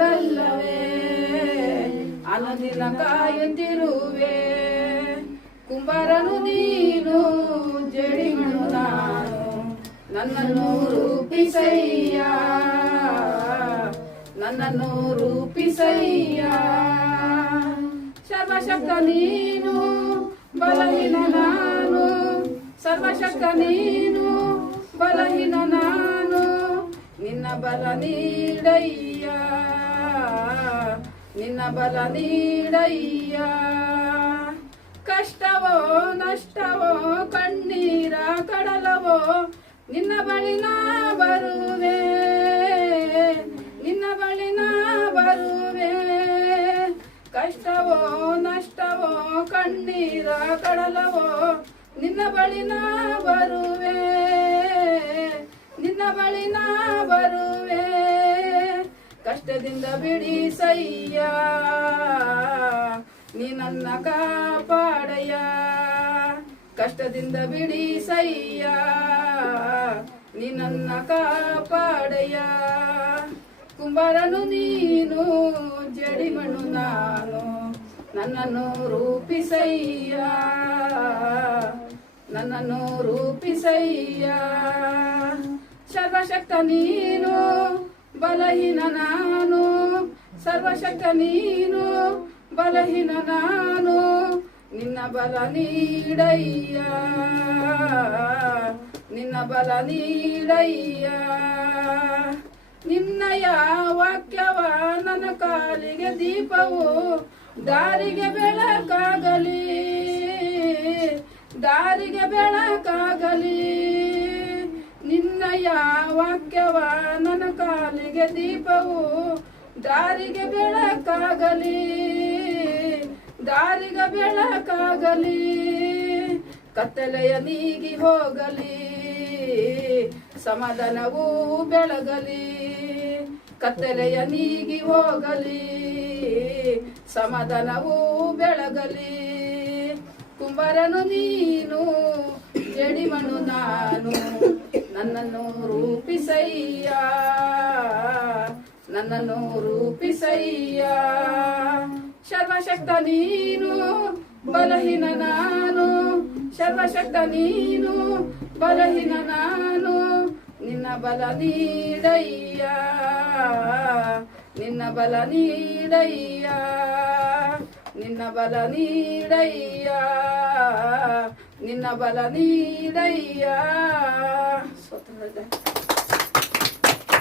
ದೇವರಲ್ಲವೇ ಅನುದಿನ ಕಾಯುತ್ತಿರುವೆ. ಕುಂಬಾರನು ನೀನು ಜಡಿಮಣ್ಣು ನಾನು, ನನ್ನನ್ನು ರೂಪಿಸಯ್ಯ. ನನ್ನನ್ನು ರೂಪಿಸಯ್ಯ. ಸರ್ವಶಕ್ತ ನೀನು, ಬಲಹೀನ ನಾನು. ಸರ್ವಶಕ್ತ ನೀನು, ಬಲಹೀನ ನಾನು. ನಿನ್ನ ಬಲ ನೀಡಯ್ಯ. ನಿನ್ನ ಬಲ ನೀಡಯ್ಯ. ಕಷ್ಟವೋ ನಷ್ಟವೋ ಕಣ್ಣೀರ ಕಡಲವೋ ನಿನ್ನ ಬಳಿ ಬರುವೆ. ನಿನ್ನ ಬಳಿ ಬರುವೆ. ಕಷ್ಟವೋ ನಷ್ಟವೋ ಕಣ್ಣೀರ ಕಡಲವೋ ನಿನ್ನ ಬಳಿ ಬರುವೆ. ಕಷ್ಟದಿಂದ ಬಿಡಿಸಯ್ಯ ನೀ ನನ್ನ ಕಾಪಾಡಯ್ಯ. ಕಷ್ಟದಿಂದ ಬಿಡಿಸಯ್ಯ ನೀ ನನ್ನ ಕಾಪಾಡಯ್ಯ. ಕುಂಬಾರನು ನೀನು, ಜಡಿಮಣ್ಣು ನಾನು, ನನ್ನನ್ನು ರೂಪಿಸಯ್ಯ ನನ್ನನ್ನು ರೂಪಿಸಯ್ಯ ಸರ್ವಶಕ್ತ ನೀನು, ಬಲಹೀನ ನಾನು. ಸರ್ವಶಕ್ತ ನೀನು, ಬಲಹೀನ ನಾನು, ನಿನ್ನ ಬಲ ನೀಡಯ್ಯ. ನಿನ್ನ ಬಲ ನೀಡಯ್ಯ. ನಿನ್ನಯ ವಾಕ್ಯವ ನನ್ನ ಕಾಲಿಗೆ ದೀಪವು, ದಾರಿಗೆ ಬೆಳಕಾಗಲಿ. ದಾರಿಗೆ ಬೆಳಕಾಗಲಿ. ನಿನ್ನಯ ವಾಕ್ಯವ ನನ್ನ ಕಾಲಿಗೆ ದೀಪವು ದಾರಿಗೆ ಬೆಳಕಾಗಲಿ ದಾರಿಗೆ ಬೆಳಕಾಗಲಿ, ಕತ್ತಲೆಯ ನೀಗಿ ಹೋಗಲಿ, ಸಮಾಧಾನವೂ ಬೆಳಗಲಿ, ಕತ್ತಲೆಯ ನೀಗಿ ಹೋಗಲಿ, ಸಮಾಧಾನವೂ ಬೆಳಗಲಿ. ಕುಂಬಾರನು ನೀನು ಜಡಿಮಣ್ಣು ನಾನು, ನನ್ನನ್ನು ರೂಪಿಸಯ್ಯ. ನನ್ನನ್ನು ರೂಪಿಸಯ್ಯ. ಸರ್ವಶಕ್ತ ನೀನು, ಬಲಹೀನ ನಾನು. ಸರ್ವಶಕ್ತ ನೀನು, ಬಲಹೀನ ನಾನು. ನಿನ್ನ ಬಲ ನೀಡಯ್ಯ. ನಿನ್ನ ಬಲ ನೀಡಯ್ಯ. ನಿನ್ನ ಬಲ ನೀಡಯ್ಯ. ನಿನ್ನ ಬಲ ನೀಡಯ್ಯ. ಸ್ವತಂತ್ರ